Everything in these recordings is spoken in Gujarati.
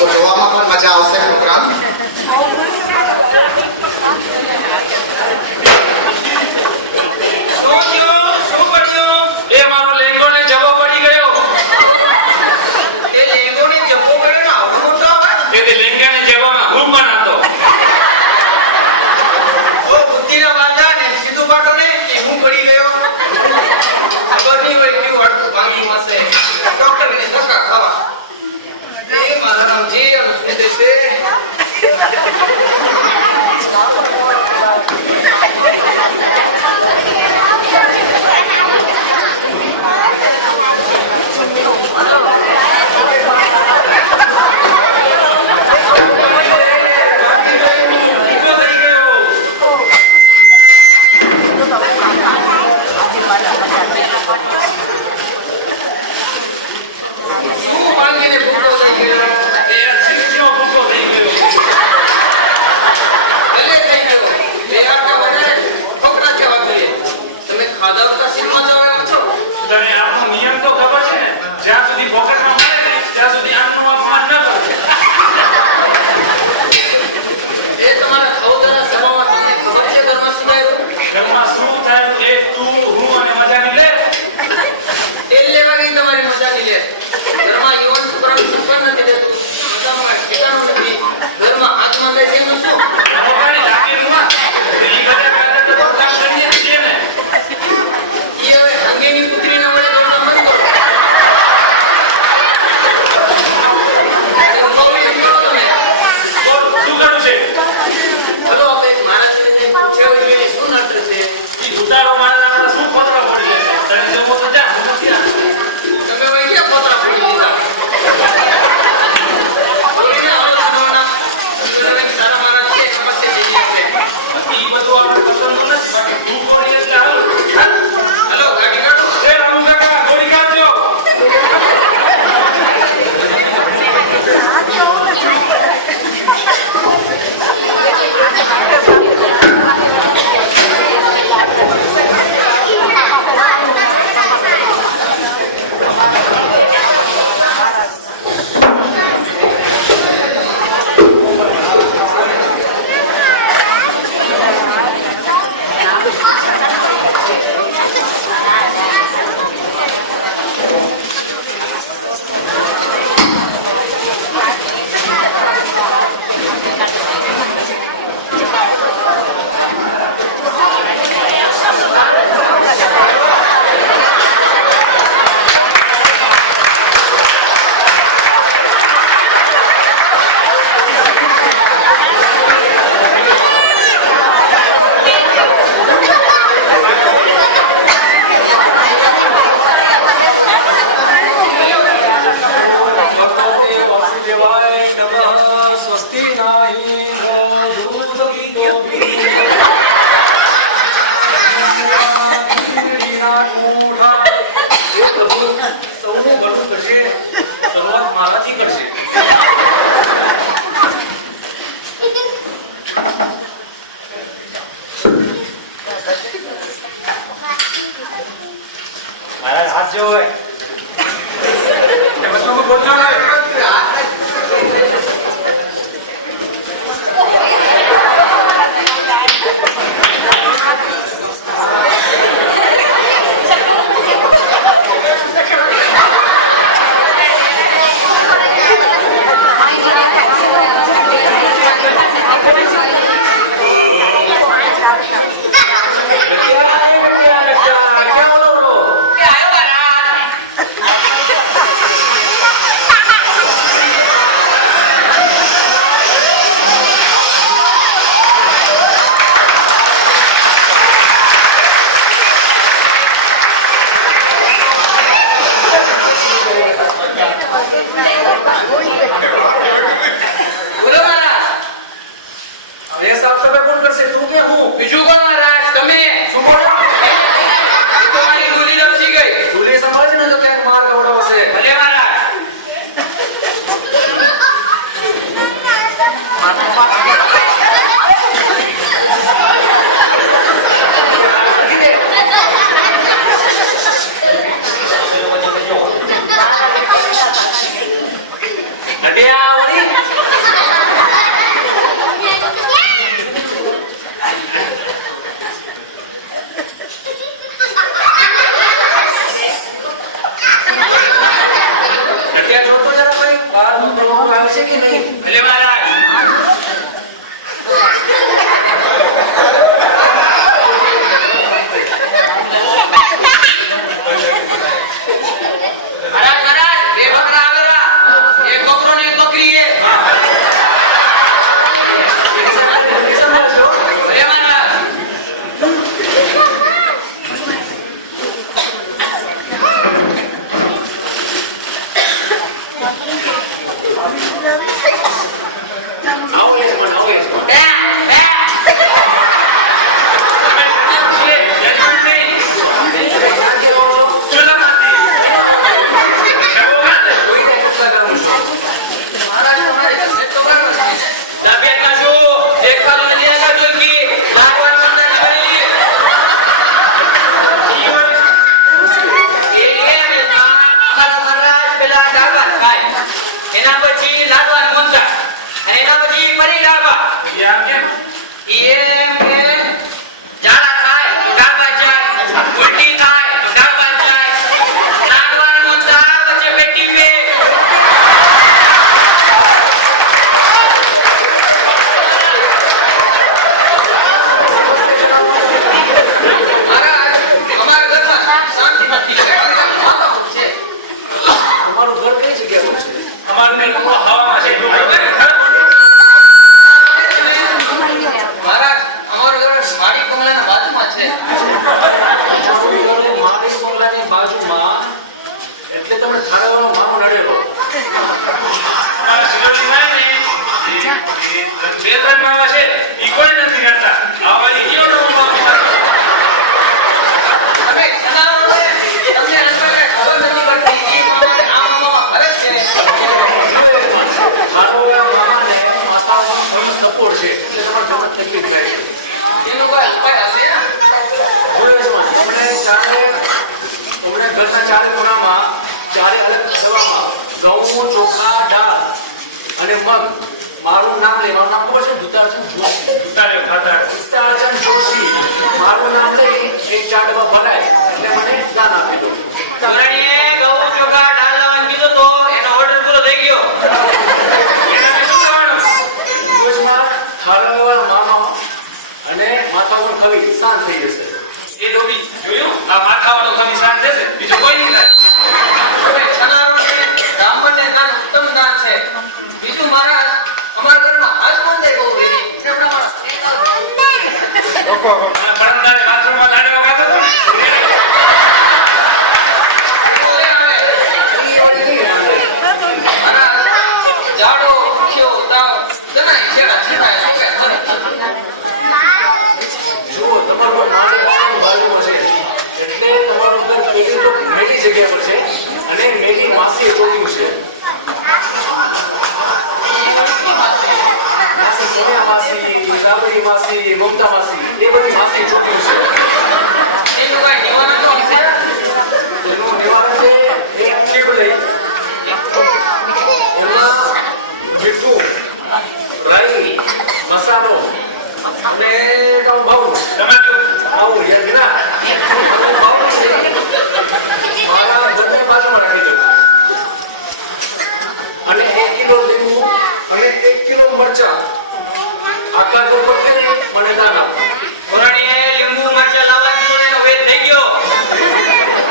તો જોવામાં પણ મજા આવશે પ્રોગ્રામ. હાથ જેવો હોય એમાં તો બોલજો ને ચોખા દાળ ભાત ખાય. એના પછી લાડવા અને મોહનથાળ. અને એના પછી ફરી દાળ ભાત. એ આમ કેમ? એમ કે ઝાડા ખાય તો દાળ ભાત જાય, ઉલટી થાય તો દાળ ભાત જાય, લાડવા અને મોહનથાળ વચ્ચે પેટી પે. મહારાજ, અમારા ઘરમાં શાંતિ નથી. માતા છે. તમારું ઘર કઈ જગ્યા પર છે? અમારું ને લોકો હવામાં છે. મહારાજ, અમારું ઘર મારી બંગલાના બાજુમાં છે. તમારું ઘર મારી બંગલાની બાજુમાં, એટલે તમે થાળાવાળો મામો નડેલો. આ સિલોડી ના ને બે ત્રણ માવા છે ઈ કોઈ નથી કરતા. આવાની કયો નવો માવો છે? તમે જણાવો ને, તમને રસોઈને ખબર નથી પડતી. ઈ મામાને આ મામામાં ફરક છે. થાળાવાળા મામાને માતાનો ઘણો સપોર્ટ છે, એટલે તમારે ઘરમાં તકલીફ થાય છે. એનો કોઈ ઉપાય હશે? તમને ઘરના ચારે ખૂણામાં ચારે અલગ સેવામાં ઘઉં, ચોખા, દાળ અને મગ. મારું નામ લઈ, મારું નામ ખબર છે? દુતારચંદ જોશી. ઉતાર્યો ખાતા. દુતારચંદ જોશી. મારું નામ લઈ એક ચાર ડબ્બા ભરાય એટલે મને દાન આપી દો. તમારીએ ઘઉં, ચોખા, દાળ લાવવાનું કીધું તો એનો ઓર્ડર પૂરો થઈ ગયો. એનાથી શું કરવાનું? દિવસમાં થાળાવાળા મામા અને માથાનો કવિ શાંત થઈ જશે. એ ડોબી જોયું? આ માથાવાળો ખાલી શાંત થશે, બીજો કોઈ નહીં થાય. હવે છનારોને બ્રાહ્મણને દાન ઉત્તમ દાન છે. બીજું મહારાજ, અમારા ઘરમાં હાથ બંધાઈ બહુ દેવી. એટલે અમારા આ પરમદારે બાથરૂમમાં લાડવા ખાતો હતો ને? જાડો, ભૂખ્યો, તાવ, જણાય છેડા છેડાય શું જુઓ, તમારું માળીવાળાની બાજુમાં છે, એટલે તમારું ઘર પેલી તો મેલી જગ્યા પર છે અને મેલી માસીએ ચોટ્યું છે. માસી સોનિયા માસી, રાબડી માસી, મમતા માસી, એ બધી માસી ચોટ્યું છે. એનું કઈ નિવારણ તો હશે? એનું નિવારણ છે એક ચીબ લઈ, એમાં મીઠું, રાઈ, મસાલો અને કામ ભાવનું તમારે આવું યજ્ઞા મારા બંને બાજુમાં રાખી દઉં અને 1 કિલો લીંબુ અને 1 કિલો મરચા આખા ઘર પર મને દાન આપો. પુરાણીએ લીંબુ મરચાં લાવવા કીધું ને એનો વેદ થઈ ગયો.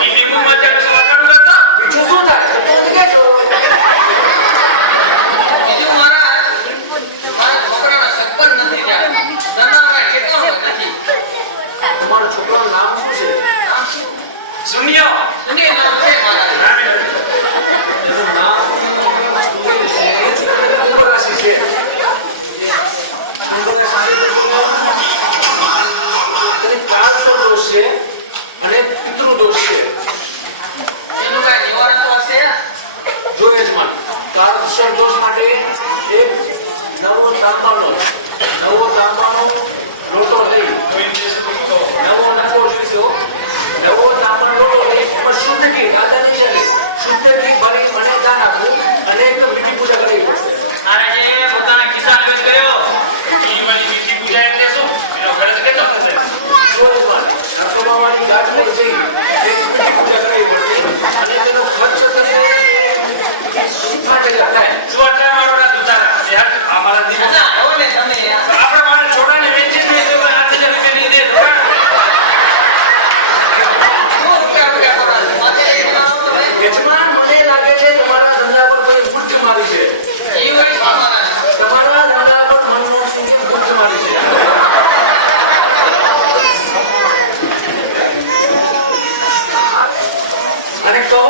ઈ લીંબુ મરચાં શું વાપરવું કરતા? બીજું શું થાય? તમે કહેજો. બીજું મહારાજ, મારા છોકરાના સગપણ નથી થયા. ધનાવના ઠેકાણું નથી. તમારા છોકરાનું નામ શું છે? નામ શું? સુનિયો. સુનિલ નામ છે મહારાજ. એનું નામ સુનિલ છે. કુંભ રાશિ છે. કુંભ રાશિ તેને કાળસર દોષ છે અને પિતૃ દોષ છે. એનું કઈ નિવારણ તો હશે? જો યજમાન, કાળસર દોષ માટે એક નવો તાંબાનો લોટો લઈ, નવો નફો જોઈશો, નવો તાંબાનો લોટો લઈ એમાં શુદ્ધ ઘી, આદા નહીં ચાલે, શુદ્ધ ઘી ભરી અને દાન આપવું અને એક વિધિ પૂજા કરવી પડશે. મહારાજે પોતાના ખિસ્સા વેચ કર્યો. ઈ વાળી મીઠી પૂજા એટલે શું? એનો ખર્ચ કેટલો થશે? જો યજમાન, રસોડામાંની ગાંઠ પર જઈ એક વિધિ પૂજા કરવી પડશે અને તેનો ખર્ચ થશે 5,000 થાય. શું આટલા મારોડા દુતારા? યાર, આ મારા દીકરા. ના, આવો ને તમે યાર. આપણે મારા છોડાને વેચી જ નહીં તો 8,000 રૂપિયા નહીં દે. શું રૂપિયા કરો છો? માથે એક લાવો તો ભાઈ. યજમાન, મને લાગે છે તમારા ધંધા પર કોઈ બુદ્ધ મારી છે. ઈ વળી શું મહારાજ? તમારા ધંધા પર મનમોહન સિંહે બુદ્ધ મારી છે. અને કહો